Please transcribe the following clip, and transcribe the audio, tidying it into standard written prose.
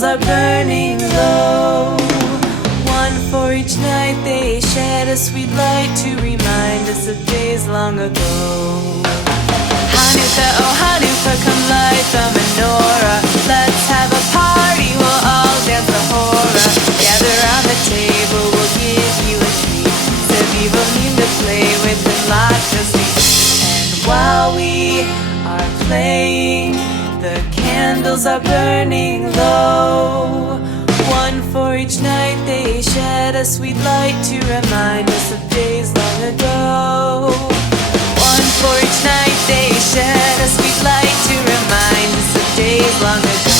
candles are burning low. One for each night, they shed a sweet light to remind us of days long ago. Hanukkah, oh Hanukkah, come light the menorah. Let's have a party, we'll all dance the hora. Gather around the table, we'll give you a treat. Sevivo need to play with and lots of sweets. And while we are playing, the candles are burning low. One for each night, they shed a sweet light to remind us of days long ago. One for each night, they shed a sweet light to remind us of days long ago.